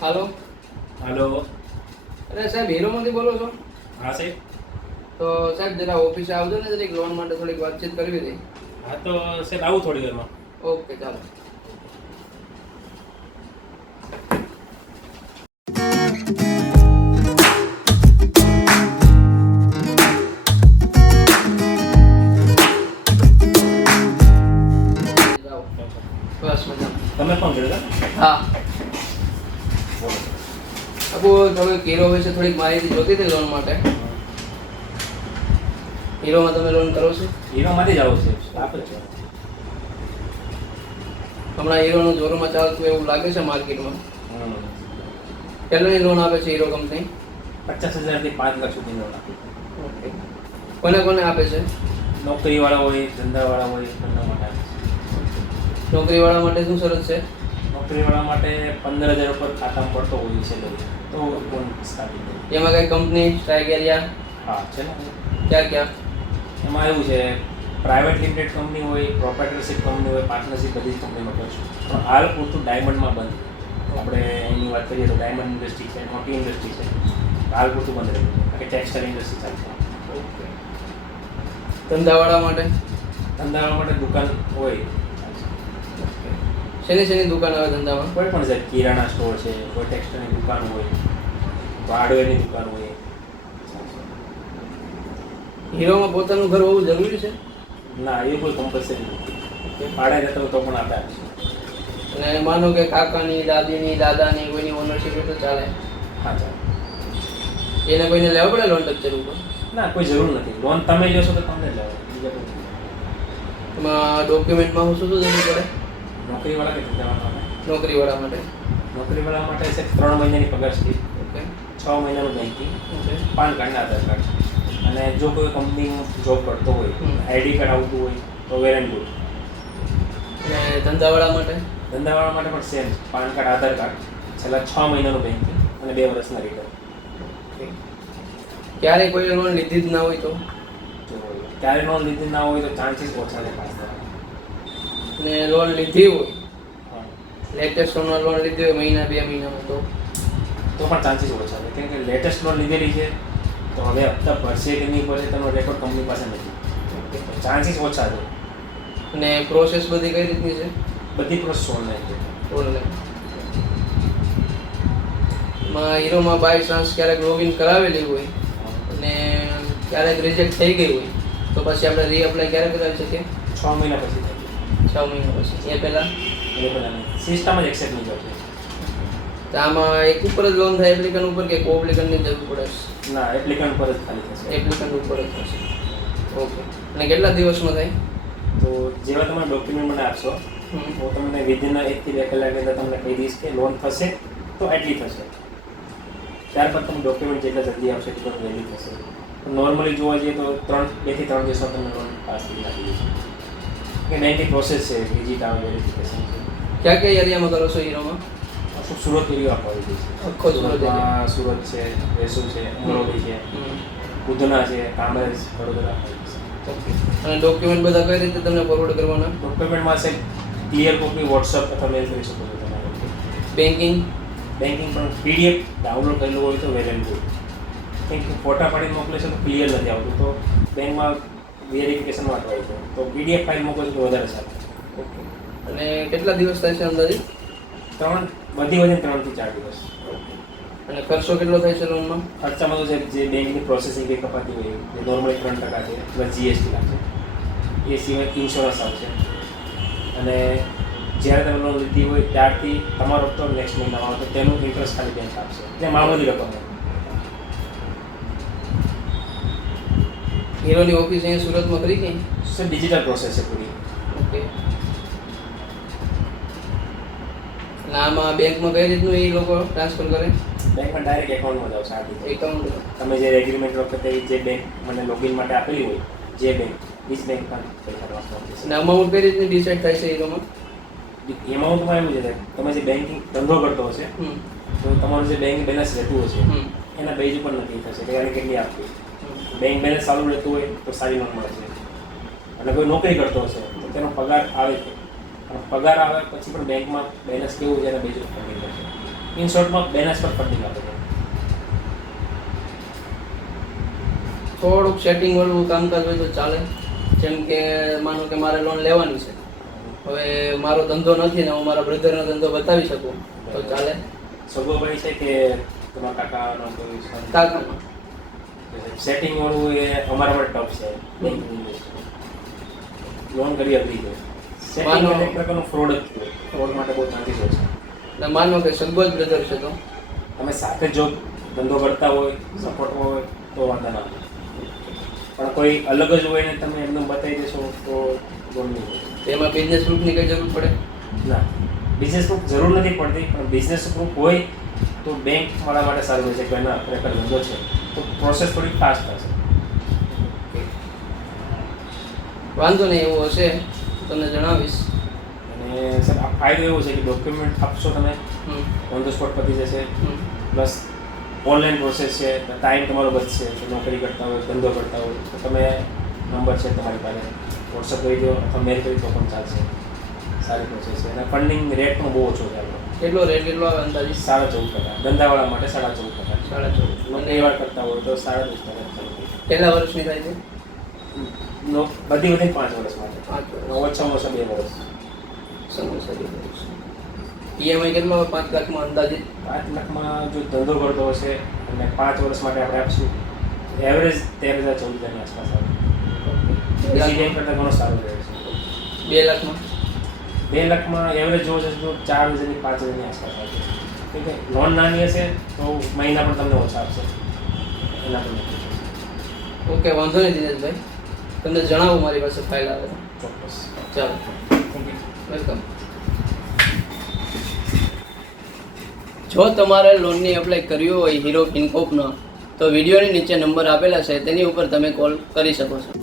હાલો. હાલો. અરે સાહેબ હીરોમાંથી બોલો છો? હા સાહેબ. તો સાહેબ જરા ઓફિસે આવજો ને જરીક લોન માટે થોડીક વાતચીત કરવી હતી. હા તો સાહેબ આવું થોડી વારમાં. ઓકે ચાલો. તમે પણ હા. આપો તમે હીરો વિશે થોડીક માહિતી જોતી હતી લોન માટે. હીરોમાં તમે લોન કરો છો? હીરોમાંથી જ આવું છે. હમણાં હીરોનું જોરમાં ચાલતું એવું લાગે છે માર્કેટમાં. કેટલાની લોન આપે છે હીરો કંપની પચાસ હજારથી પાંચ લાખ સુધીનો આપે ઓકે. કોને કોને આપે છે? નોકરીવાળા હોય ધંધાવાળા હોય ધંધા માટે નોકરીવાળા માટે શું શરત છે? નોકરીવાળા માટે પંદર હજાર ઉપર ખાતામાં પડતો હોય છે તો લોન સ્થાપિત. એમાં કઈ કંપની ટ્રાય કર્યા હા છે ને. ક્યાં ક્યાં? એમાં એવું છે પ્રાઇવેટ લિમિટેડ કંપની હોય પ્રોપરેટરશિપ કંપની હોય પાર્ટનરશિપ બધી જ કંપનીમાં છે. પણ હાલ પૂરતું ડાયમંડમાં બંધ. આપણે એની વાત કરીએ તો ડાયમંડ ઇન્ડસ્ટ્રી છે મોટી ઇન્ડસ્ટ્રી છે. હાલ પૂરતું બંધ રહેલું છે બાકી ટેક્સટાઇલ ઇન્ડસ્ટ્રી ચાલશે ઓકે. ધંધાવાળા માટે? ધંધાવાળા માટે દુકાન હોય શેની શેની દુકાન આવે ધંધામાં? કોઈ પણ છે કિરાણા સ્ટોર છે કોઈ ટેક્સટાઇલની દુકાન હોય હાર્ડવેરની દુકાન હોય. હીરોમાં પોતાનું ઘર હોવું જરૂરી છે? ના એ કોઈ કમ્પલસરી નથી. ભાડે રહેતો તો પણ આપણે આપીશું અને માનો કે કાકાની દાદીની દાદાની કોઈની ઓનરશિપ હોય તો ચાલે. હા ચાલે. એને કોઈને લેવા પડે લોન સ્ટ્રક્ચર ઉપર? ના કોઈ જરૂર નથી. લોન તમે લેશો તો તમને લેવા બીજા કોઈ ડોક્યુમેન્ટમાં ડોક્યુમેન્ટમાં શું શું જરૂર પડે? નોકરીવાળા કે ધંધાવાળા માટે? નોકરીવાળા માટે. નોકરીવાળા માટે છે ત્રણ મહિનાની પગાર છે. ઓકે. છ મહિનાનું banking PAN card Aadhaar card અને જો કોઈ કંપની જોબ કરતો હોય આઈડી કાર્ડ આવતું હોય તો વેર એન્ડ ગુડ અને ધંધાવાળા માટે? ધંધાવાળા માટે પણ same PAN card Aadhaar card. છેલ્લા છ મહિનાનું બેન્કિંગ અને બે વર્ષના રિટર્ન ઓકે. ક્યારેય કોઈ લોન લીધી જ ના હોય તો? જો ક્યારે લોન લીધી ના હોય તો ચાન્સીસ ઓછા છે પાસ થવાના અને લોન લીધી હોય. લેટેસ્ટ લોન લીધી હોય મહિના બે મહિનામાં તો. તો પણ ચાન્સીસ ઓછા છે કેમ કે લેટેસ્ટ લોન લીધેલી છે તો હવે હપ્તા ભરશે કે નહીં ભરશે તેનો રેકોર્ડ કંપની પાસે નથી. ચાન્સીસ ઓછા છે અને પ્રોસેસ બધી કઈ રીતની છે? બધી પ્રોસેસ ઓનલાઈન છે. ઓનલાઈન હીરોમાં બાય ચાન્સ ક્યારેક લોગિન કરાવેલી હોય અને ક્યારેક રિજેક્ટ થઈ ગઈ હોય તો પછી આપણે રીઅપ્લાય ક્યારે કરાવી શકીએ? છ મહિના પછી. છ મહિના પછી એ પહેલાં? એ સિસ્ટમ જ એક્સેપ્ટ નહીં કરશે તો આમાં એક ઉપર જ લોન થાય એપ્લિકન્ટ ઉપર કે કો એપ્લિકન્ટની જરૂર પડે? ના એપ્લિકન્ટ પર જ ખાલી થશે. એપ્લિકન્ટ ઉપર જ થશે. ઓકે અને કેટલા દિવસમાં થાય? તો જેવા તમે ડોક્યુમેન્ટ મને આપશો. હું તમને વિધિન એકથી બે કલાકની અંદર તમને કહી દઈશ કે લોન થશે તો એટલી થશે. ત્યારબાદ તમે ડોક્યુમેન્ટ જેટલા જલ્દી આવશે એટલું વહેલી થશે. નોર્મલી જોવા જઈએ તો ત્રણ બેથી ત્રણ દિવસમાં તમને લોન પાસ કરી નાખી દઈશું બેંકની પ્રોસેસ છે બીજી કામ વેરિફિકેશન છે. કયા કયા એરિયામાં કરો છો હીરોમાં? આખું સુરત એરિયો આપવા દઈશું આખો સુરત સુરત છે વેસુ છે અમરોલી છે. ઉધના છે કામરેજ વડોદરા. ઓકે. અને ડોક્યુમેન્ટ બધા કઈ રીતે તમને ફોરવર્ડ કરવાના? ડોક્યુમેન્ટમાં છે ક્લિયર કોપી વોટ્સઅપ અથવા મેલ કરી શકો છો તમારે બેન્કિંગ બેન્કિંગ પણ પીડીએફ ડાઉનલોડ કરેલું હોય તો વેલ એન્ડ ગુડ કેમ કે ફોટા પાડીને મોકલે છે તો ક્લિયર નથી આવતું. તો બેંકમાં વેરિફિકેશન અટવાય છે. તો પીડીએફ ફાઇલ મોકલે તો વધારે સારું. ઓકે. અને કેટલા દિવસ થાય છે અંદાજે ત્રણ બધી વધીને ત્રણથી ચાર દિવસ. અને ખર્ચો કેટલો થાય છે લોનમાં ખર્ચામાં તો છે જે બેંકની પ્રોસેસિંગ કંઈ કપાતી હોય જે નોર્મલી ત્રણ ટકા છે પ્લસ જીએસટી લાગશે એ સિવાય ઇન્સ્યોરન્સ આવશે અને જ્યારે તમે લોન લીધી હોય ત્યારથી તમારો હપ્તો નેક્સ્ટ મહિનામાં આવે તો તેનું ઇન્ટરેસ્ટ ખાલી બેંક આપશે. જે મામૂલી રકમ હીરોની ઓફિસ અહીંયા સુરતમાં કરી કે? સર ડિજિટલ પ્રોસેસ છે પૂરી. ઓકે. આમાં બેંકમાં કઈ રીતનું એ લોકો ટ્રાન્સફર કરે? બેંકમાં ડાયરેક્ટ એકાઉન્ટમાં જાવ સાહેબ એકાઉન્ટ તમે જે એગ્રીમેન્ટ વખતે જે બેંક મને લોગિન માટે આપેલી હોય જે બેંક એ જ બેંકમાં પૈસા અમાઉન્ટ કઈ રીતની ડિસાઇડ થાય છે એ લોકો એમાઉન્ટમાં એવું છે. તમે જે બેંકિંગ ધંધો કરતો હશે તો તમારું જે બેંક બેલેન્સ રહેતું હશે એના બેઝ ઉપર નક્કી થશે કે કેટલી આપવી. બેંક બેલેન્સ ચાલુ રહેતું હોય તો સારી લોન મળે છે. અને કોઈ નોકરી કરતો હશે તો તેનો પગાર આવે છે. અને પગાર આવે પછી પણ બેંકમાં બેલેન્સ કેવું છે એના બેઝ ફંડિંગ નક્કી છે. ઇન શોર્ટમાં બેલેન્સ પર ફંડિંગ આપે છે. થોડુંક સેટિંગ વાળું કામકાજ હોય તો ચાલે. જેમ કે માનો કે મારે લોન લેવાની છે. હવે મારો ધંધો નથી ને હું મારા બ્રધરનો ધંધો બતાવી શકું તો ચાલે. સગવડભાઈ છે કે તમારા કાકા કાકાનો. સેટિંગ વાળું એ અમારા માટે ટફ છે. લોન કરી આપી છે. સેટિંગ એક પ્રકારનું ફ્રોડ જ છે. ફ્રોડ માટે બહુ ચાન્સીસ છે. એટલે માનો કે સગવડ બ્રધર છે તો? તમે સાથે જો ધંધો કરતા હોય સપોર્ટ હોય તો વાંધો ના પણ કોઈ અલગ જ હોય ને તમે એમને બતાવી દેશો તો લોન નહીં એમાં બિઝનેસ ગ્રુપની કઈ જરૂર પડે? ના. બિઝનેસ પ્રૂફ જરૂર નથી પડતી પણ બિઝનેસ પ્રૂફ હોય તો બેંક મારા માટે સારું રહેશે કે એના ખરેખર ધંધો છે. તો પ્રોસેસ થોડી ફાસ્ટ થશે. વાંધો નહીં એવું હશે તમને જણાવીશ. અને સર આ ફાયદો એવો છે કે ડોક્યુમેન્ટ આપશો તમે ઓન ધ સ્પોટ પતી જશે. પ્લસ ઓનલાઈન પ્રોસેસ છે ટાઈમ તમારો બચશે નોકરી કરતા હોય ધંધો કરતા હોય તો તમે નંબર છે તમારી પાસે. વોટ્સઅપ કરી દો અથવા મેલ કરી દો પણ ચાલશે. સારી પ્રોસેસ છે. અને ફંડિંગ રેટ પણ બહુ ઓછો છે આપણો કેટલો રેટ કેટલો આવે અંદાજે? સાડા ચૌદ ટકા. ધંધાવાળા માટે સાડા ચૌદ ટકા. સાડા ચૌદ મને એવા કરતા હોય તો સાડા દસ ટકા કેટલા વર્ષની થાય છે? નો બધી બધી પાંચ વર્ષ માટે. પાંચ વર્ષ. ઓછામાં ઓછા બે વર્ષ. સમજદારી વર્ષ. ઈએમઆઈ કેટલો પાંચ લાખમાં અંદાજિત પાંચ લાખમાં જો ધંધો કરતો હશે અને પાંચ વર્ષ માટે આપણે આપશું એવરેજ તેર હજાર ચૌદ હજારની આસપાસ આવે. બીજી બેંક કરતાં ઘણો સારો રહે છે બે લાખમાં? બે લાખમાં એવરેજ જોવો છે તો ચાર હજારની પાંચ હજારની આસપાસ આવશે ઠીક છે? લોન નાની હશે તો મહિના પણ તમને ઓછા આપશે. એના પણ ઓકે વાંધો નહીં દિનેશભાઈ. તમને જણાવું મારી પાસે ફાઇલ આવે ચોક્કસ. ચાલો. વેલકમ જો તમારે લોનની એપ્લાય કરવી હોય હીરો ફિનકોપનો તો વિડીયોની નીચે નંબર આપેલા છે તેની ઉપર તમે કોલ કરી શકો છો.